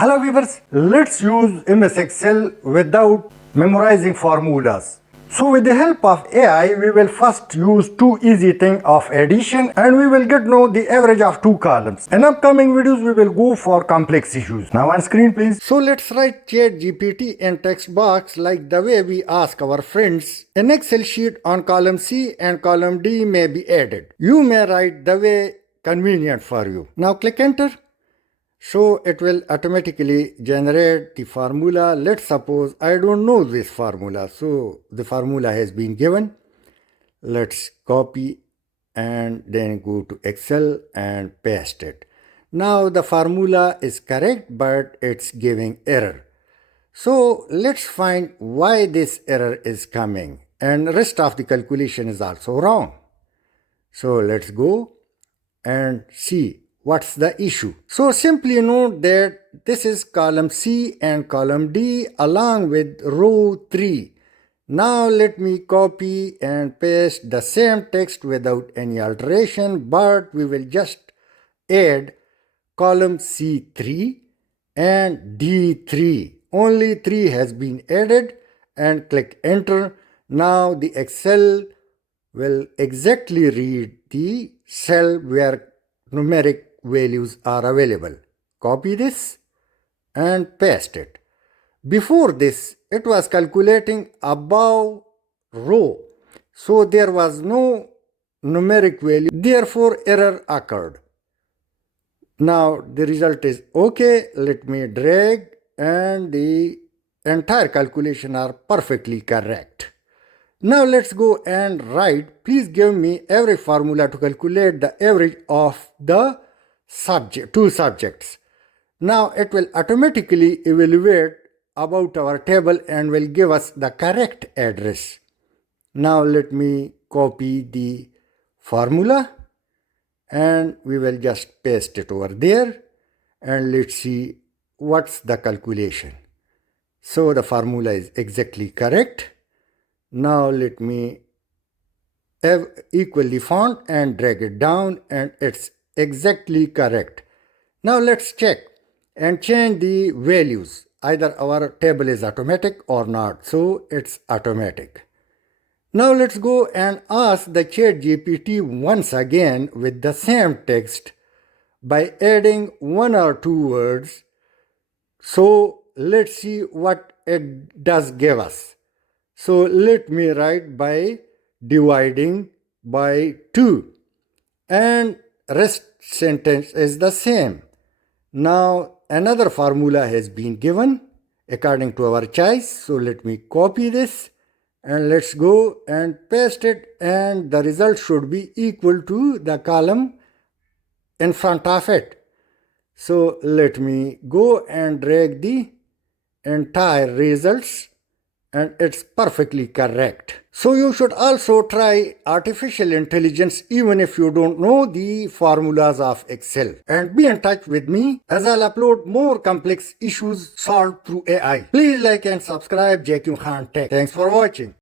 Hello viewers, let's use MS Excel without memorizing formulas. So with the help of AI, we will first use two easy things of addition and we will get know the average of two columns. In upcoming videos, we will go for complex issues. Now on screen please. So let's write ChatGPT in text box like the way we ask our friends. An Excel sheet on column C and column D may be added. You may write the way convenient for you. Now click enter. So it will automatically generate the formula. Let's suppose I don't know this formula. So the formula has been given. Let's copy and then go to Excel and paste it. Now the formula is correct, but it's giving error. So let's find why this error is coming. And rest of the calculation is also wrong. So let's go and see what's the issue. So simply note that this is column C and column D along with row 3. Now let me copy and paste the same text without any alteration, but we will just add column C3 and D3. Only 3 has been added and click enter. Now the Excel will exactly read the cell where numeric values are available. Copy this and paste it. Before this, it was calculating above row. So there was no numeric value. Therefore, error occurred. Now the result is okay. Let me drag and the entire calculation are perfectly correct. Now let's go and write, please give me every formula to calculate the average of the two subjects. Now it will automatically evaluate about our table and will give us the correct address. Now let me copy the formula and we will just paste it over there and let's see what's the calculation. So the formula is exactly correct. Now let me equal the font and drag it down and it's exactly correct. Now let's check and change the values. Either our table is automatic or not. So it's automatic. Now let's go and ask the ChatGPT once again with the same text by adding one or two words. So let's see what it does give us. So let me write by dividing by 2 and rest sentence is the same. Now another formula has been given according to our choice. So let me copy this and let's go and paste it and the result should be equal to the column in front of it. So let me go and drag the entire results and it's perfectly correct. So you should also try artificial intelligence even if you don't know the formulas of Excel. And be in touch with me as I'll upload more complex issues solved through AI. Please like and subscribe JQ Khan Tech. Thanks for watching.